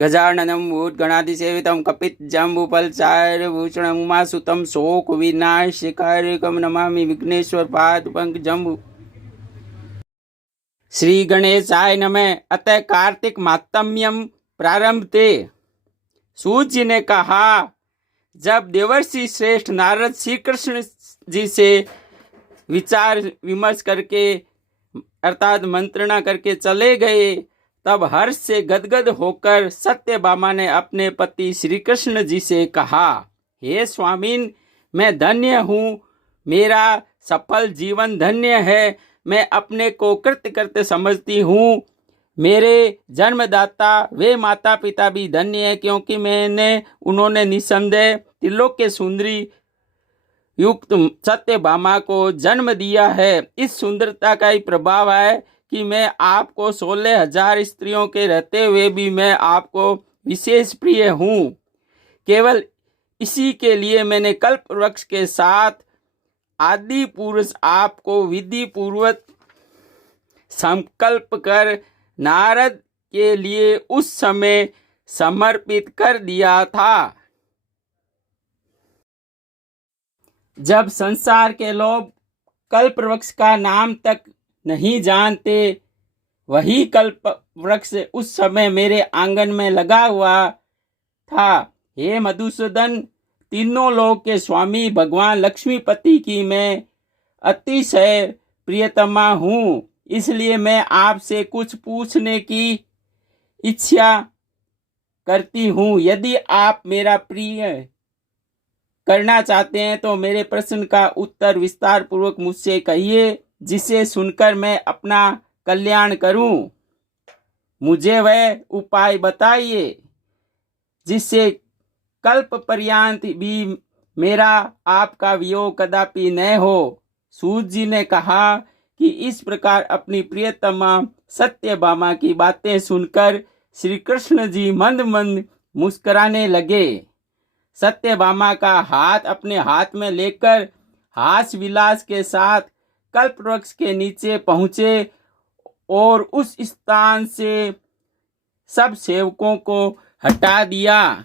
गजाननं भूतगणाधिसेवितं कपितजम्बूफलचारुभूषणं उमासुतं शोकविनाशकारकं नमामि विघ्नेश्वरपादपङ्कजं। श्री गणेशाय नमः। अतः कार्तिक मातम्यम प्रारंभ थे। सूत जी ने कहा, जब देवर्षि श्रेष्ठ नारद श्री कृष्ण जी से विचार विमर्श करके अर्थात मंत्रणा करके चले गए, तब हर्ष से गदगद होकर सत्यभामा ने अपने पति श्री कृष्ण जी से कहा, हे स्वामीन, मैं धन्य हूँ, मेरा सफल जीवन धन्य है। मैं अपने को कृतकृत्य समझती हूँ। मेरे जन्मदाता वे माता पिता भी धन्य है, क्योंकि उन्होंने निसंदेह त्रिलोक के सुंदरी युक्त सत्यभामा को जन्म दिया है। इस सुंदरता का ही प्रभाव है कि मैं आपको 16,000 स्त्रियों के रहते हुए भी मैं आपको विशेष प्रिय हूँ। केवल इसी के लिए मैंने कल्प वृक्ष के साथ आदि पुरुष आपको विधि पूर्वक संकल्प कर नारद के लिए उस समय समर्पित कर दिया था। जब संसार के लोग कल्प वृक्ष का नाम तक नहीं जानते, वही कल्प वृक्ष उस समय मेरे आंगन में लगा हुआ था। हे मधुसूदन, तीनों लोक के स्वामी भगवान लक्ष्मीपति की मैं अतिशय प्रियतमा हूँ। इसलिए मैं आपसे कुछ पूछने की इच्छा करती हूँ। यदि आप मेरा प्रिय करना चाहते हैं तो मेरे प्रश्न का उत्तर विस्तार पूर्वक मुझसे कहिए, जिसे सुनकर मैं अपना कल्याण करूं। मुझे वह उपाय बताइए जिससे कल्प पर्यंत भी मेरा आपका वियोग कदापि न हो। सूत जी ने कहा कि इस प्रकार अपनी प्रियतमा सत्यभामा की बातें सुनकर श्री कृष्ण जी मंद मंद मुस्कुराने लगे। सत्यभामा का हाथ अपने हाथ में लेकर हास विलास के साथ कल्प वृक्ष के नीचे पहुंचे और उस स्थान से सब सेवकों को हटा दिया।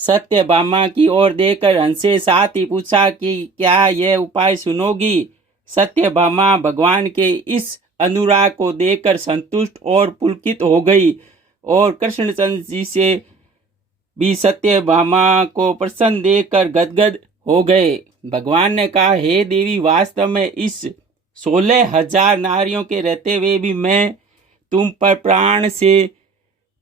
सत्यभामा की ओर देखकर हंस से साथ ही पूछा कि क्या यह उपाय सुनोगी। सत्यभामा भगवान के इस अनुराग को देखकर संतुष्ट और पुलकित हो गई और कृष्णचंद्र जी से भी सत्यभामा को प्रसन्न देखकर गदगद हो गए। भगवान ने कहा, हे देवी, वास्तव में इस 16,000 नारियों के रहते हुए भी मैं तुम पर प्राण से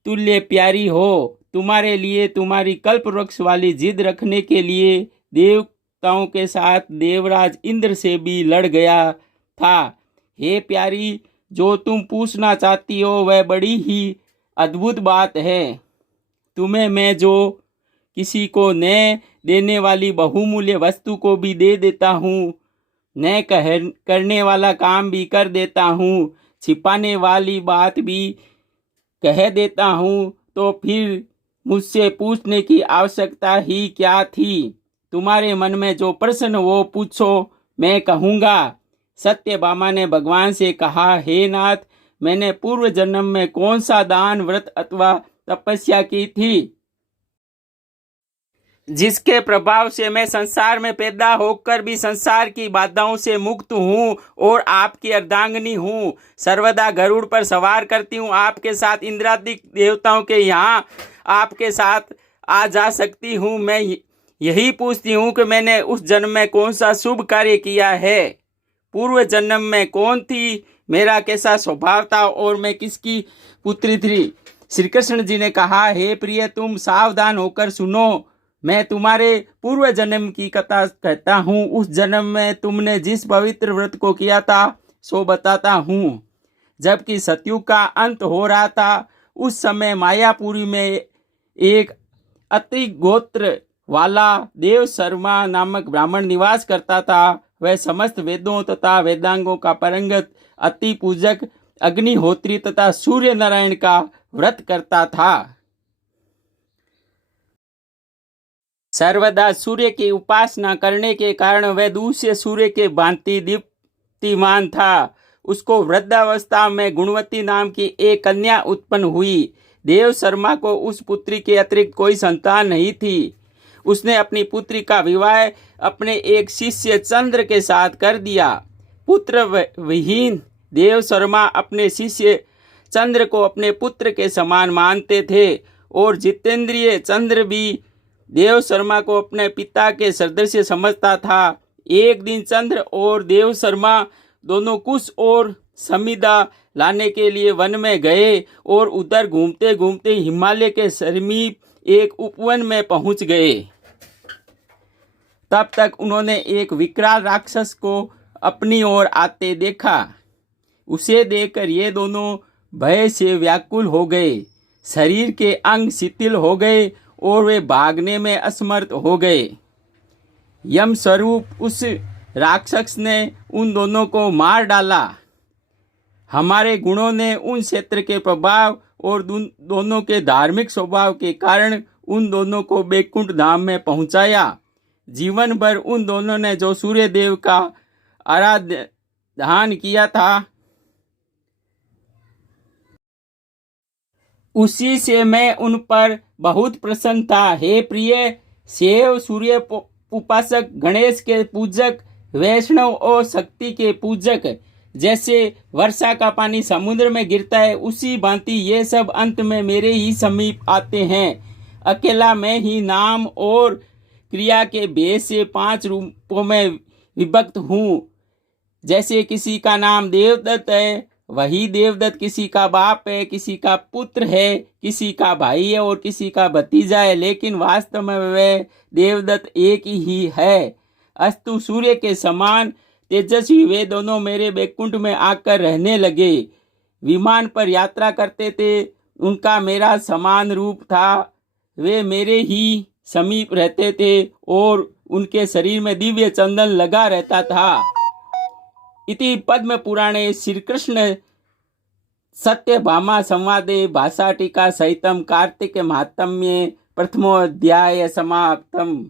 तुल्य प्यारी हो। तुम्हारे लिए तुम्हारी कल्प वृक्ष वाली जिद रखने के लिए देवताओं के साथ देवराज इंद्र से भी लड़ गया था। हे प्यारी, जो तुम पूछना चाहती हो वह बड़ी ही अद्भुत बात है। तुम्हें मैं जो किसी को न देने वाली बहुमूल्य वस्तु को भी दे देता हूँ, न करने वाला काम भी कर देता हूँ, छिपाने वाली बात भी कह देता हूँ, तो फिर मुझसे पूछने की आवश्यकता ही क्या थी। तुम्हारे मन में जो प्रश्न वो पूछो, मैं कहूँगा। सत्यभामा ने भगवान से कहा, हे नाथ, मैंने पूर्व जन्म में कौन सा दान, व्रत अथवा तपस्या की थी जिसके प्रभाव से मैं संसार में पैदा होकर भी संसार की बाधाओं से मुक्त हूँ और आपकी अर्धांगिनी हूँ। सर्वदा गरुड़ पर सवार करती हूँ। आपके साथ इंद्रादि देवताओं के यहाँ आपके साथ आ जा सकती हूँ। मैं यही पूछती हूँ कि मैंने उस जन्म में कौन सा शुभ कार्य किया है, पूर्व जन्म में कौन थी, मेरा कैसा स्वभाव था और मैं किसकी पुत्री थी। श्री कृष्ण जी ने कहा, हे प्रिय, तुम सावधान होकर सुनो। मैं तुम्हारे पूर्व जन्म की कथा कहता हूँ। उस जन्म में तुमने जिस पवित्र व्रत को किया था सो बताता हूँ। जबकि सतयुग का अंत हो रहा था, उस समय मायापुरी में एक अति गोत्र वाला देव शर्मा नामक ब्राह्मण निवास करता था। वह समस्त वेदों तथा वेदांगों का परंगत, अति पूजक, अग्निहोत्री तथा सूर्य नारायण का व्रत करता था। सर्वदा सूर्य की उपासना करने के कारण वह दूसरे सूर्य के भांति दीप्तिमान था। उसको वृद्धावस्था में गुणवती नाम की एक कन्या उत्पन्न हुई। देव शर्मा को उस पुत्री के अतिरिक्त कोई संतान नहीं थी। उसने अपनी पुत्री का विवाह अपने एक शिष्य चंद्र के साथ कर दिया। पुत्र विहीन देव शर्मा अपने शिष्य चंद्र को अपने पुत्र के समान मानते थे और जितेंद्रिय चंद्र भी देव शर्मा को अपने पिता के सदृश समझता था। एक दिन चंद्र और देव शर्मा दोनों कुश और समिधा लाने के लिए वन में गए और उधर घूमते घूमते हिमालय के समीप एक उपवन में पहुंच गए। तब तक उन्होंने एक विकराल राक्षस को अपनी ओर आते देखा। उसे देखकर ये दोनों भय से व्याकुल हो गए। शरीर के अंग शिथिल हो गए और वे भागने में असमर्थ हो गए। यम स्वरूप उस राक्षस ने उन दोनों को मार डाला। हमारे गुणों ने उन क्षेत्र के प्रभाव और दोनों के धार्मिक स्वभाव के कारण उन दोनों को बैकुंठ धाम में पहुंचाया। जीवन भर उन दोनों ने जो सूर्य देव का आराधन किया था, उसी से मैं उन पर बहुत प्रसन्न था। हे प्रिय, शिव सूर्य उपासक, गणेश के पूजक, वैष्णव और शक्ति के पूजक, जैसे वर्षा का पानी समुद्र में गिरता है, उसी भांति ये सब अंत में मेरे ही समीप आते हैं। अकेला मैं ही नाम और क्रिया के भेद से 5 रूपों में विभक्त हूँ। जैसे किसी का नाम देवदत्त है, वही देवदत्त किसी का बाप है, किसी का पुत्र है, किसी का भाई है और किसी का भतीजा है, लेकिन वास्तव में वह देवदत्त एक ही है। अस्तु सूर्य के समान तेजस्वी वे दोनों मेरे बैकुंठ में आकर रहने लगे। विमान पर यात्रा करते थे, उनका मेरा समान रूप था। वे मेरे ही समीप रहते थे और उनके शरीर में दिव्य चंदन लगा रहता था। इति पद्म पुराणे श्री कृष्ण सत्यभामा संवादे भाषा टीका सहितम कार्तिक महात्म्ये प्रथमोऽध्याय समाप्तम्।